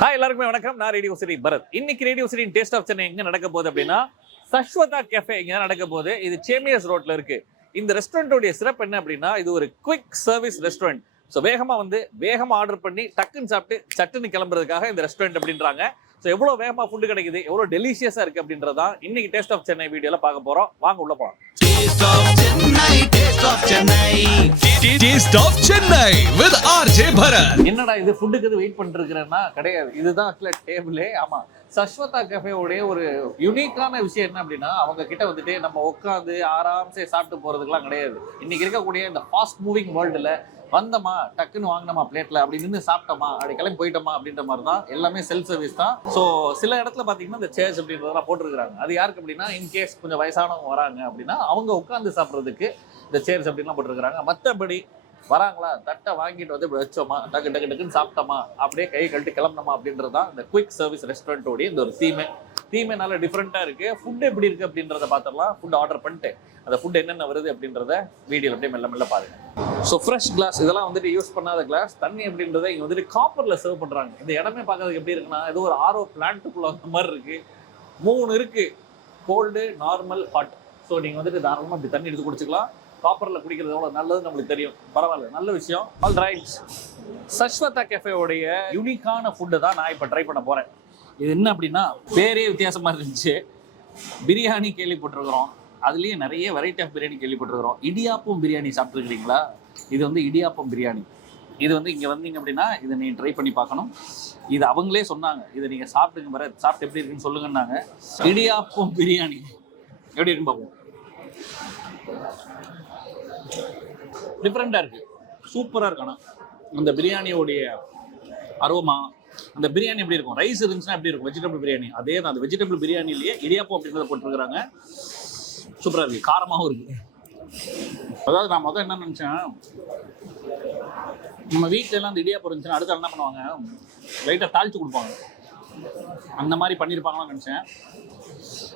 Hi எல்லாருக்குமே வணக்கம். நான் ரேடியோ சிட்டி பரத். இன்னைக்கு radio city taste of Chennai எங்க நடக்க போகுது அப்படின்னா சஸ்வதா கேஃபே இங்க தான் நடக்க போகுது. இது சேமியஸ் ரோட்ல இருக்கு. இந்த ரெஸ்டாரண்ட்டோடைய சிறப்பு என்ன அப்படின்னா இது ஒரு குவிக் சர்வீஸ் ரெஸ்டாரண்ட் ஸோ வேகமா வந்து வேகமா ஆர்டர் பண்ணி டக்குன்னு சாப்பிட்டு சட்டுன்னு கிளம்புறதுக்காக இந்த ரெஸ்டாரண்ட் அப்படின்றாங்க. ஸோ எவ்வளோ வேகமா ஃபுட்டு கிடைக்குது எவ்வளோ டெலிஷியஸா இருக்கு அப்படின்றதான் இன்னைக்கு டேஸ்ட் ஆஃப் சென்னை வீடியோல பார்க்க போறோம். வாங்க உள்ள போலாம். Taste of Chennai, taste of Chennai. Taste என்னடா இது ஃபுட்டுக்கு இது வெயிட் பண்ணிருக்கிறேன்னா கிடையாது. இதுதான் டேபிளே ஆமா. சஸ்வதா கஃபேவுடைய ஒரு யூனிக்கான விஷயம் என்ன அப்படின்னா அவங்க கிட்ட வந்துட்டு நம்ம உட்காந்து ஆராம்சே சாப்பிட்டு போறதுக்குலாம் கிடையாது. இன்னைக்கு இருக்கக்கூடிய இந்த ஃபாஸ்ட் மூவிங் வேர்ல்டுல வந்தோமா டக்குன்னு வாங்கினோமா பிளேட்ல அப்படி நின்று சாப்பிட்டோமா அப்படி கிளம்பி போயிட்டோமா அப்படின்ற மாதிரி தான் எல்லாமே செல்ஃப் சர்வீஸ் தான். ஸோ சில இடத்துல பார்த்தீங்கன்னா இந்த சேர்ஸ் அப்படின்றதெல்லாம் போட்டிருக்காங்க அது யாருக்கு அப்படின்னா இன்கேஸ் கொஞ்சம் வயசானவங்க வராங்க அப்படின்னா அவங்க உட்காந்து சாப்பிட்றதுக்கு இந்த சேர்ஸ் அப்படின்லாம் போட்டிருக்கிறாங்க. மற்றபடி வராங்களா? தட்டை வாங்கிட்டு வந்து இப்படி வச்சோமா? டக்கு டக்கு டக்குன்னு சாப்பிட்டோமா? அப்படியே கை கழட்டி கிளம்பணுமா அப்படின்றது தான் இந்த குயிக் சர்வீஸ் ரெஸ்டாரண்ட்டோடைய இந்த ஒரு தீமை தீமை நல்ல டிஃப்ரெண்ட்டாக இருக்குது ஃபுட் எப்படி இருக்குது அப்படின்றத பார்த்துடலாம். ஃபுட் ஆர்டர் பண்ணிட்டு அந்த ஃபுட் என்னென்ன வருது அப்படின்றத வீடியோவில் அப்படியே மெல்ல மெல்ல பாருங்க. ஸோ ஃப்ரெஷ் கிளாஸ் இதெல்லாம் வந்துட்டு யூஸ் பண்ணாத கிளாஸ் தண்ணி அப்படின்றத இங்கே வந்துட்டு காப்பரில் சர்வ் பண்ணுறாங்க இந்த இடமே பார்க்கறதுக்கு எப்படி இருக்குன்னா ஏதோ ஒரு ஆரோ பிளான்ட்டுக்குள்ள அந்த மாதிரி இருக்குது மூணு இருக்குது கோல்டு நார்மல் ஹாட் ஸோ நீங்கள் வந்துட்டு தாராளமாக இப்படி தண்ணி எடுத்து குடிச்சிக்கலாம். காப்பரில் குடிக்கிறது எவ்வளோ நல்லது நம்மளுக்கு தெரியும். பரவாயில்ல நல்ல விஷயம். ஆல் ரைட் சஸ்வதா கெஃபேவுடைய யூனிக்கான ஃபுட்டு தான் நான் இப்போ ட்ரை பண்ண போகிறேன் இது என்ன அப்படின்னா பேரே வித்தியாசமாக இருந்துச்சு. பிரியாணி கேள்விப்பட்டிருக்கிறோம். அதுலேயே நிறைய வெரைட்டி ஆஃப் பிரியாணி கேள்விப்பட்டிருக்கிறோம். இடியாப்பம் பிரியாணி சாப்பிட்ருக்கிறீங்களா இது வந்து இடியாப்பம் பிரியாணி. இது வந்து இங்கே வந்தீங்க அப்படின்னா இதை நீங்கள் ட்ரை பண்ணி பார்க்கணும். இது அவங்களே சொன்னாங்க. இதை நீங்கள் சாப்பிட்டுங்க வர சாப்பிட்டு எப்படி இருக்குன்னு சொல்லுங்கன்னாங்க. இடியாப்பம் பிரியாணி. எப்படி இருக்குன்னு பார்ப்போம். டிஃப்ரெண்ட்டாக இருக்குது சூப்பராக இருக்கு ஆனால் அந்த பிரியாணியோடைய அரோமா அந்த பிரியாணி எப்படி இருக்கும்? ரைஸ் இருந்துச்சுன்னா எப்படி இருக்கும்? வெஜிடபிள் பிரியாணி. அதே தான் அந்த வெஜிடபிள் பிரியாணிலேயே இடியாப்பம் அப்படின்றத போட்டிருக்கிறாங்க. சூப்பராக இருக்குது காரமாகவும் இருக்குது அதாவது நான் மொதல் என்ன நினச்சேன்? நம்ம வீட்டிலலாம் அந்த இடியாப்பம் இருந்துச்சுன்னா அடுத்த என்ன பண்ணுவாங்க? லைட்டாக தாளிச்சு கொடுப்பாங்க. அந்த மாதிரி பண்ணியிருப்பாங்களான்னு நினச்சேன்.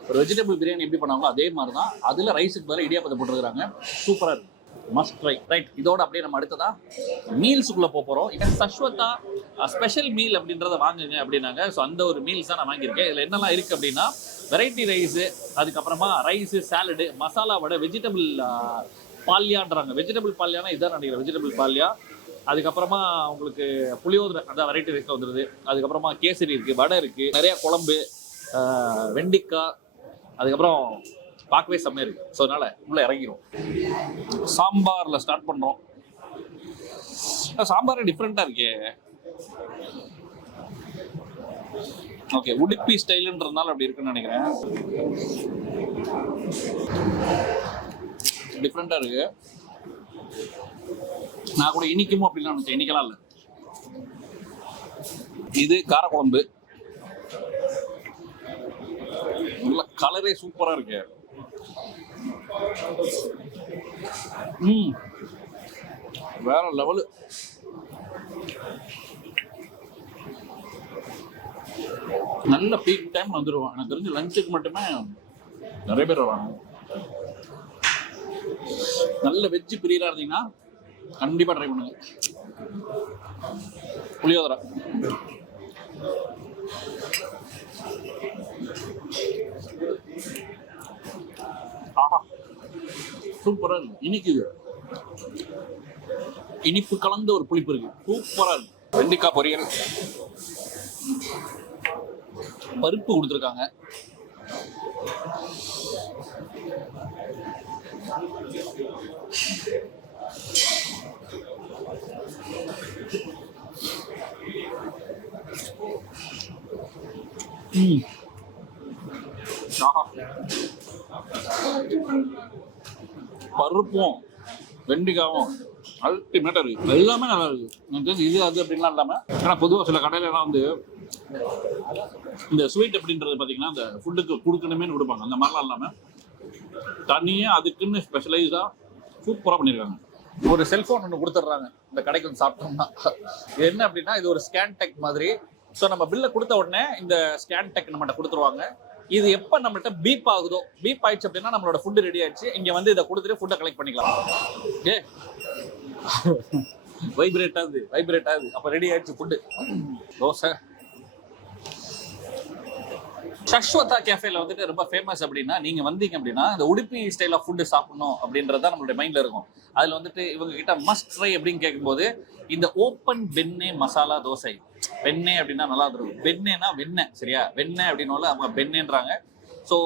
ஒரு வெஜிடபிள் பிரியாணி எப்படி பண்ணாங்களோ அதே மாதிரி தான் அதில் ரைஸுக்கு பதிலாக இடியாப்பத்தை போட்டிருக்கிறாங்க. சூப்பராக இருக்குது மஸ்ட் ட்ரை ரைட் இதோட அப்படியே நம்ம அடுத்ததா மீல்ஸுக்குள்ளே போக போகிறோம் இவன் சஸ்வதா ஸ்பெஷல் மீல் அப்படின்றத வாங்குங்க அப்படின்னாங்க. ஸோ அந்த ஒரு மீல்ஸ் தான் நான் வாங்கியிருக்கேன். இதில் என்னெல்லாம் இருக்குது அப்படின்னா வெரைட்டி ரைஸு அதுக்கப்புறமா rice salad masala vada vegetable பால்யான்றாங்க. Vegetable பால்யானா இதான் நினைக்கிறேன். வெஜிடபிள் பால்யா. அதுக்கப்புறமா உங்களுக்கு புளியோதரை அதான் வெரைட்டி ரைஸில் வந்துடுது அதுக்கப்புறமா கேசரி இருக்குது வடை இருக்குது நிறையா குழம்பு வெண்டிக்காய் அதுக்கப்புறம் பார்க்கவே செம்மையாக இருக்குது ஸோ அதனால் உள்ளே இறங்கிரும். சாம்பாரில் ஸ்டார்ட் பண்ணுறோம் சாம்பார் டிஃப்ரெண்ட்டாக இருக்கே. ஓகே உடுப்பி ஸ்டைலுன்றதுனால அப்படி இருக்குன்னு நினைக்கிறேன். டிஃப்ரெண்ட்டாக இருக்கு. நான் கூட இனிக்குமோ அப்படின்னு நினைச்சேன். இனிக்கலாம் இல்லை. இது காரக்குழம்பு. நல்ல கலரே சூப்பராக இருக்கு. ம். வேற லெவலு நல்ல பீக் டைம் வந்துடுவோம் எனக்கு தெரிஞ்சு லஞ்சுக்கு மட்டுமே நிறைய பேர் வராங்க நல்ல வெஜ்ஜு பிரியரா இருந்தீங்கன்னா கண்டிப்பா ட்ரை பண்ணுங்க. புளியோதரை. சூப்பரா இருக்கு. இனிக்குது. இனிப்பு கலந்த ஒரு புளிப்பு இருக்கு. சூப்பரா இருக்கு. வெண்டைக்காய் பொரியல். பருப்பு கொடுத்துருக்காங்க. ம். பருப்பும் வெண்டிக்காவும் அல்டிமேட்டாக இருக்குது எல்லாமே நல்லா இருக்குது எனக்கு தெரிஞ்சு இது அது அப்படின்லாம் இல்லாமல் ஏன்னா பொதுவாக சில கடையிலலாம் வந்து இந்த ஸ்வீட் அப்படின்றது பார்த்தீங்கன்னா இந்த ஃபுட்டுக்கு கொடுக்கணுமேனு கொடுப்பாங்க அந்த மாதிரிலாம் இல்லாமல் தனியாக அதுக்குன்னு ஸ்பெஷலைஸ்டாக சூப்பராக பண்ணியிருக்காங்க ஒரு செல்ஃபோன் ஒன்று கொடுத்துட்றாங்க. இந்த கடைக்கு வந்து சாப்பிட்டோம்னா. என்ன அப்படின்னா இது ஒரு ஸ்கேன் டெக் மாதிரி. ஸோ நம்ம பில்லை கொடுத்த உடனே இந்த ஸ்கேன் டெக் நம்மகிட்ட கொடுத்துருவாங்க. இது எப்போ நம்மள்ட்ட பீப் ஆகுதோ பீப் ஆயிடுச்சு அப்படின்னா நம்மளோட ஃபுட்டு ரெடி ஆயிடுச்சு. இங்கே வந்து இதை கொடுத்துட்டு ஃபுட்டை கலெக்ட் பண்ணிக்கலாம். ஏ? வைப்ரேட் ஆகுது வைப்ரேட் ஆகுது. அப்போ ரெடி ஆயிடுச்சு ஃபுட்டு தோசை. சஷ்வதா கேஃபேல வந்துட்டு ரொம்ப ஃபேமஸ் அப்படின்னா நீங்க வந்தீங்க அப்படின்னா இந்த உடுப்பி ஸ்டைல் ஆஃப் ஃபுட்டு சாப்பிடணும் அப்படின்றது தான் நம்மளுடைய மைண்ட்ல இருக்கும். அதுல வந்துட்டு இவங்க கிட்ட மஸ்ட் ட்ரை அப்படின்னு கேட்கும்போது இந்த ஓப்பன் பென்னே மசாலா தோசை. வெண்ணெய் அப்படின்னா நல்லா இருக்கும் வெண்ணெய்னா வெண்ணெய் சரியா? வெண்ணெய் அப்படின்னால அவங்க பெண்ணேன்றாங்க ஸோ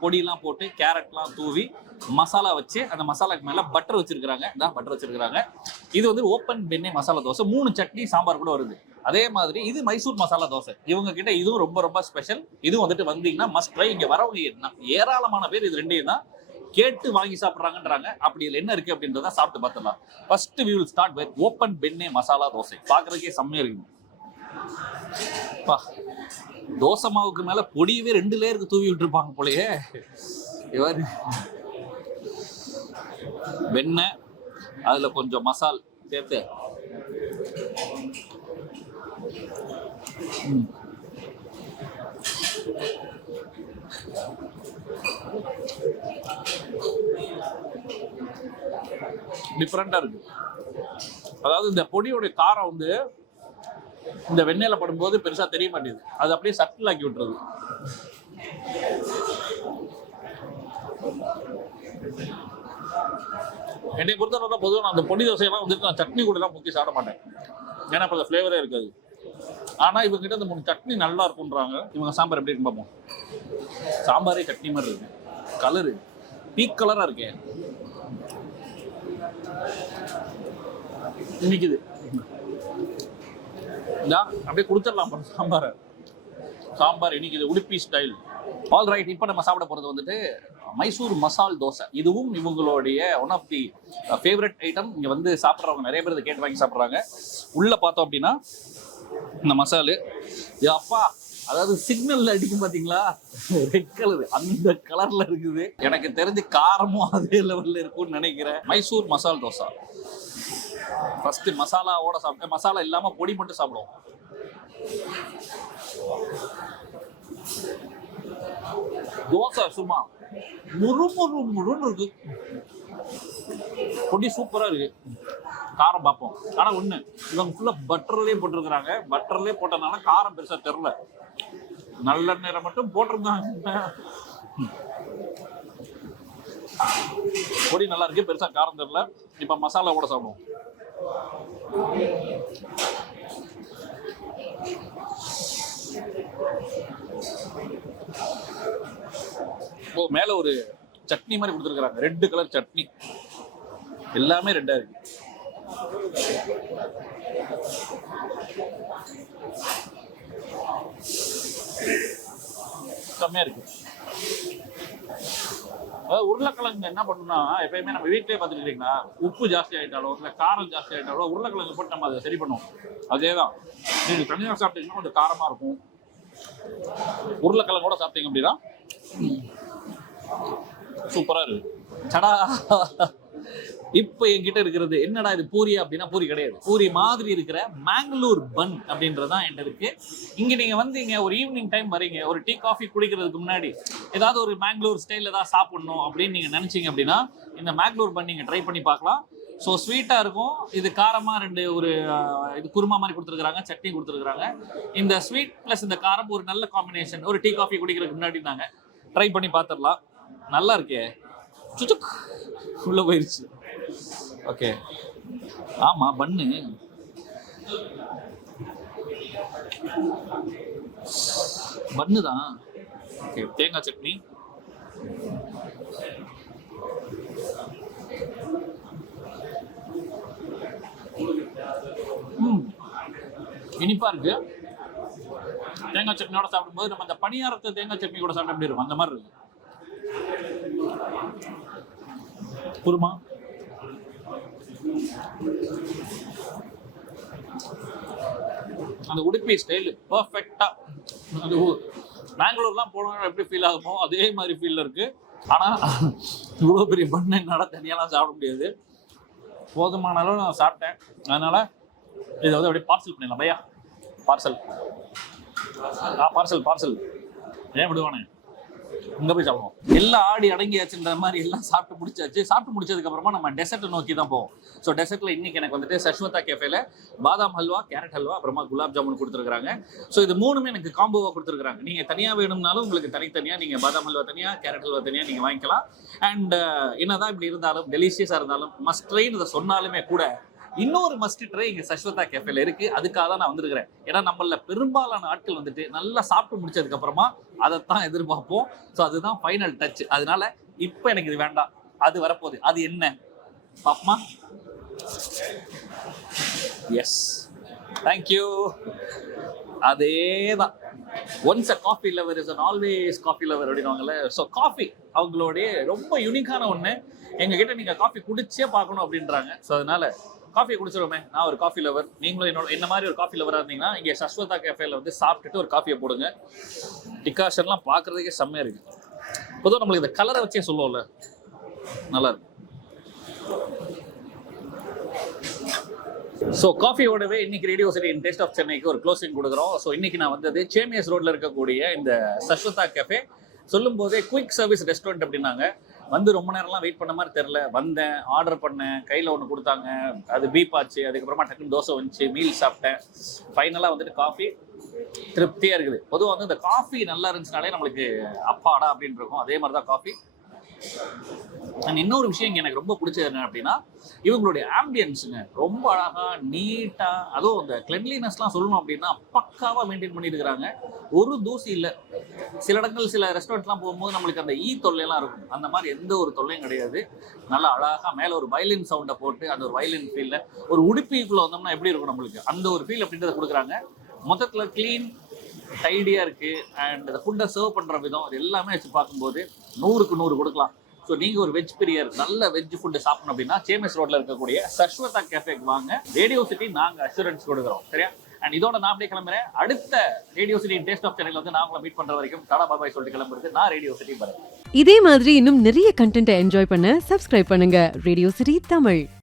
பொடியெல்லாம் போட்டு கேரட்லாம் தூவி மசாலா வச்சு அந்த மசாலாக்கு மேலே பட்டர் வச்சிருக்கிறாங்க. இதான் பட்டர் வச்சிருக்கிறாங்க. இது வந்து ஓப்பன் பெண்ணே மசாலா தோசை. மூணு சட்னி சாம்பார் கூட வருது. அதே மாதிரி இது மைசூர் மசாலா தோசை. இவங்க கிட்ட இதுவும் ரொம்ப ரொம்ப ஸ்பெஷல் இதுவும் வந்துட்டு வந்தீங்கன்னா மஸ்ட் ட்ரை இங்கே வரவங்க என்ன- ஏராளமான பேர் இது ரெண்டையும் தான் கேட்டு வாங்கி சாப்பிட்றாங்கன்றாங்க. அப்படி இதில் என்ன இருக்குது அப்படின்றத சாப்பிட்டு பார்த்துடலாம். First we will start with open benne masala dosa. பார்க்குறதுக்கே செம்மையாக இருக்குது பா தோசை மாவுக்கு மேல பொடியவே ரெண்டு லேயருக்கு தூவி விட்டுருப்பாங்க போலயே. இவர் வெண்ணெய் அதுல கொஞ்சம் மசால் சேர்த்து. ம். டிஃப்ரெண்டா இருக்கு. அதாவது இந்த பொடியோட காரம் வந்து இந்த வெண்ணெயில படும்போது பெருசா தெரிய மாட்டேங்குது. அது அப்படியே சட்டில் ஆக்கி விட்டுறது என்னை பொறுத்தவரை பொதுவாக நான் அந்த பொடி தோசையெல்லாம் வந்துட்டு நான் சட்னி கூட தான் முக்கி சாப்பிட மாட்டேன். ஏன்னா அப்போ ஃப்ளேவரே இருக்காது. ஆனால் இவங்க கிட்ட அந்த மூணு சட்னி நல்லா இருக்கும்ன்றாங்க. இவங்க சாம்பார் எப்படி இருக்குன்னு பார்ப்போம் சாம்பாரே சட்னி மாதிரி இருக்கு. கலரு பீக் கலராக இருக்கேன் நிக்குது. இந்தா, அப்படியே கொடுத்துடலாம் பாருங்க சாம்பாரை. சாம்பார் இது உடுப்பி ஸ்டைல் ஆல் ரைட் இப்போ நம்ம சாப்பிட போகிறது வந்துட்டு மைசூர் மசால் தோசை. இதுவும் இவங்களுடைய one of the favourite item இங்கே வந்து சாப்பிட்றவங்க நிறைய பேர் இதை கேட்டு வாங்கி சாப்பிட்றாங்க. உள்ளே பார்த்தோம் அப்படின்னா இந்த மசாலு. ஏ அப்பா அதாவது சிக்னல்ல அடிக்கும் பாத்தீங்களா? ரெட் கலர் அந்த கலர்ல இருக்குது. எனக்கு தெரிஞ்சு காரமும் அதே லெவல்ல இருக்கும்னு நினைக்கிறேன். மைசூர் மசால் தோசை. ஃபஸ்ட்டு மசாலாவோட சாப்பிட்டேன் மசாலா இல்லாமல் பொடி மட்டும் சாப்பிடுவோம். தோசை சும்மா முறு முறு முருன்னு இருக்கு. பொடி சூப்பராக இருக்கு. காரம் பார்ப்போம். ஆனால் ஒன்று இவங்க ஃபுல்லாக பட்டர்லேயே போட்டிருக்கிறாங்க. பட்டர்லேயே போட்டதுனால காரம் பெருசாக தெரில நல்லெண்ணெயில மட்டும் போட்டிருந்தாங்க. பொடி நல்லா இருக்கு. பெருசாக காரம் தெரில இப்போ மசாலா கூட சாப்பிடுவோம். ஓ மேல ஒரு சட்னி மாதிரி கொடுத்துருக்காங்க ரெட் கலர் சட்னி. எல்லாமே ரெட்டா இருக்கு. கம்மியா இருக்கு. அதாவது உருளைக்கிழங்கு என்ன பண்ணணும்னா எப்பயுமே நம்ம வீட்டிலே பார்த்துக்கிட்டீங்களா உப்பு ஜாஸ்தி ஆகிட்டாலோ இல்லை காரம் ஜாஸ்தி ஆகிட்டாலோ உருளைக்கிழங்கு போட்டு நம்ம அதை சரி பண்ணுவோம். அதே தான் நீங்கள் தனியாக சாப்பிட்டீங்கன்னா கொஞ்சம் காரமா இருக்கும். உருளைக்கிழங்கோட சாப்பிட்டீங்க அப்படின்னா சூப்பரா இருக்கு. சடா. இப்போ என்கிட்ட இருக்கிறது என்னடா இது பூரி அப்படின்னா பூரி கிடையாது. பூரி மாதிரி இருக்கிற மேங்களூர் பன் அப்படின்றதான் என்கிட்ட இருக்கு. இங்கே நீங்கள் வந்தீங்க ஒரு ஈவினிங் டைம் வரீங்க ஒரு டீ காஃபி குடிக்கிறதுக்கு முன்னாடி ஏதாவது ஒரு மேங்களூர் ஸ்டைலில் தான் சாப்பிடணும் அப்படின்னு நீங்கள் நினச்சிங்க அப்படின்னா இந்த மேங்களூர் பன் நீங்கள் ட்ரை பண்ணி பார்க்கலாம். ஸோ ஸ்வீட்டாக இருக்கும். இது காரமாக ரெண்டு ஒரு இது குருமா மாதிரி கொடுத்துருக்குறாங்க சட்னி கொடுத்துருக்குறாங்க. இந்த ஸ்வீட் ப்ளஸ் இந்த காரம் ஒரு நல்ல காம்பினேஷன் ஒரு டீ காஃபி குடிக்கிறதுக்கு முன்னாடி நாங்கள் ட்ரை பண்ணி பார்த்துடலாம். நல்லா இருக்கே. சுச்சுக். உள்ளே போயிடுச்சு ஓகே. ஆமா பண்ணு. பண்ணு தான் ஓகே தேங்காய் சட்னி. ம். இனிப்பா இருக்கு. தேங்காய் சட்னியோட சாப்பிடும்போது நம்ம அந்த பணியாரத்தை தேங்காய் சட்னி கூட சாப்பிட எப்படி இருக்கும் அந்த மாதிரி இருக்கு. குருமா. அந்த உடுப்பி ஸ்டைல் பர்ஃபெக்டா அது ஊர் பெங்களூர்லாம் போனோம் எப்படி ஃபீல் ஆகுமோ அதே மாதிரி ஃபீல் இருக்கு. ஆனா இவ்வளோ பெரிய பண்ணை என்னால் தனியாலாம் சாப்பிட முடியாது. போதுமான அளவு நான் சாப்பிட்டேன். அதனால இதை வந்து அப்படியே பார்சல் பண்ணிடலாம் பையா? பார்சல் ஆ பார்சல் பார்சல் ஏன் விடுவானே? இங்க போய் சாப்பிடுவோம். எல்லாம் ஆடி அடங்கியாச்சுன்ற மாதிரி எல்லாம் சாப்பிட்டு முடிச்சாச்சு. சாப்பிட்டு முடிச்சதுக்கப்புறமா நம்ம டெசர்ட்டை நோக்கி தான் போவோம். ஸோ டெசர்ட்டில் இன்றைக்கி எனக்கு வந்துட்டு சஷ்வதா கேஃபேல பாதாம் ஹல்வா கேரட் ஹல்வா அப்புறமா குலாப் ஜாமுன் கொடுத்துருக்காங்க ஸோ இது மூணுமே எனக்கு காம்போவாக கொடுத்துருக்காங்க நீங்கள் தனியாக வேணும்னாலும் உங்களுக்கு தனித்தனியாக நீங்கள் பாதாம் ஹல்வா தனியாக கேரட் ஹல்வா தனியாக நீங்கள் வாங்கிக்கலாம். அண்ட் என்னதான் இப்படி இருந்தாலும் டெலிஷியஸாக இருந்தாலும் மஸ்ட் ட்ரெயின் இதை சொன்னாலுமே கூட இன்னொரு மஸ்ட் ட்ரை இங்க சஷ்வதா கேஃபேல இருக்கு. அதுக்காக தான் நான் வந்திருக்கிறேன். ஏன்னா நம்மள பெரும்பாலான ஆட்கள் வந்துட்டு நல்லா சாப்பிட்டு முடிச்சதுக்கு அப்புறமா அதைத்தான் எதிர்பார்ப்போம். ஸோ அதுதான் ஃபைனல் டச் அதனால இப்போ எனக்கு இது வேண்டாம். அது வரப்போகுது. அது என்ன? பாப்பமா? எஸ் தேங்க்யூ அதே தான் once a coffee lover is an always coffee lover அப்படின்வாங்கல்ல so coffee அவங்களுடைய ரொம்ப யூனிக்கான ஒன்று எங்ககிட்ட நீங்கள் காஃபி குடிச்சே பார்க்கணும் அப்படின்றாங்க. ஸோ அதனால காஃபி குடிச்சிருவோமே. நான் ஒரு காஃபி லவர் நீங்களும் என்னோட என்ன மாதிரி ஒரு காஃபி லவராக இருந்தீங்கன்னா இங்கே சஸ்வதா கேஃபேல வந்து சாப்பிட்டுட்டு ஒரு காஃபியை போடுங்க. டிகாஷன்லாம் பார்க்குறதுக்கே செம்மையாக இருக்குது பொதுவாக நம்மளுக்கு இந்த கலரை வச்சே சொல்லுவோம்ல. நல்லா ஸோ காஃபியோடவே இன்னைக்கு ரேடியோ சிட்டி டேஸ்ட் ஆஃப் சென்னைக்கு ஒரு க்ளோசிங் கொடுக்குறோம். ஸோ இன்னைக்கு நான் வந்தது சேமியஸ் ரோட்ல இருக்கக்கூடிய இந்த சஸ்வதா கேஃபே சொல்லும் போதே குயிக் சர்வீஸ் ரெஸ்டாரண்ட் அப்படின்னாங்க. வந்து ரொம்ப நேரம்லாம் வெயிட் பண்ண மாதிரி தெரில வந்தேன் ஆர்டர் பண்ணேன். கையில் ஒன்று கொடுத்தாங்க. அது பீப் ஆச்சு. அதுக்கப்புறமா டக்குன்னு தோசை வந்துச்சு. மீல் சாப்பிட்டேன். ஃபைனலாக வந்துட்டு காஃபி திருப்தியாக இருக்குது. பொதுவாக வந்து இந்த காஃபி நல்லா இருந்துச்சுனாலே நம்மளுக்கு அப்பாடா அப்படின்னு இருக்கும். அதே மாதிரி தான் காஃபி அண்ட் இன்னொரு விஷயம் இங்கே எனக்கு ரொம்ப பிடிச்சது என்ன அப்படின்னா இவங்களுடைய ஆம்பியன்ஸுங்க ரொம்ப அழகாக நீட்டாக அதுவும் அந்த கிளென்லினஸ்லாம் சொல்லணும் அப்படின்னா பக்காவாக மெயின்டைன் பண்ணியிருக்கிறாங்க. ஒரு தூசி இல்லை. சில இடங்கள் சில ரெஸ்டாரண்ட்லாம் போகும்போது நம்மளுக்கு அந்த ஈ தொல்லையெல்லாம் இருக்கும். அந்த மாதிரி எந்த ஒரு தொல்லையும் கிடையாது. நல்லா அழகாக மேலே ஒரு வயலின் சவுண்டை போட்டு அந்த ஒரு வயலின் ஃபீலில் ஒரு உடுப்பிக்குள்ளே வந்தோம்னா எப்படி இருக்கும் நம்மளுக்கு? அந்த ஒரு ஃபீல் அப்படின்றத கொடுக்குறாங்க. மொத்தத்தில் க்ளீன் டைடியாக இருக்கு. அண்ட் அந்த ஃபுட்டை சர்வ் பண்ணுற விதம் இது எல்லாமே வச்சு பார்க்கும்போது நூறுக்கு நூறு கொடுக்கலாம். ஸோ நீங்கள் ஒரு வெஜ் பிரியர் நல்ல வெஜ் ஃபுட்டு சாப்பிடணும் அப்படின்னா சேமஸ் ரோட்டில் இருக்கக்கூடிய சஸ்வதா கேஃபேக்கு வாங்க. ரேடியோ சிட்டி நாங்கள் அஷூரன்ஸ் கொடுக்குறோம். சரியா? அண்ட் இதோட நான் அப்படியே கிளம்புறேன். அடுத்த radio city taste of channel வந்து நான் உங்களை மீட் பண்ணுற வரைக்கும் டாடா பாபாய் சொல்லிட்டு கிளம்புறது நான் ரேடியோ சிட்டி வரேன். இதே மாதிரி இன்னும் நிறைய கண்டென்ட்டை என்ஜாய் பண்ண சப்ஸ்கிரைப் பண்ணுங்க. Radio city Tamil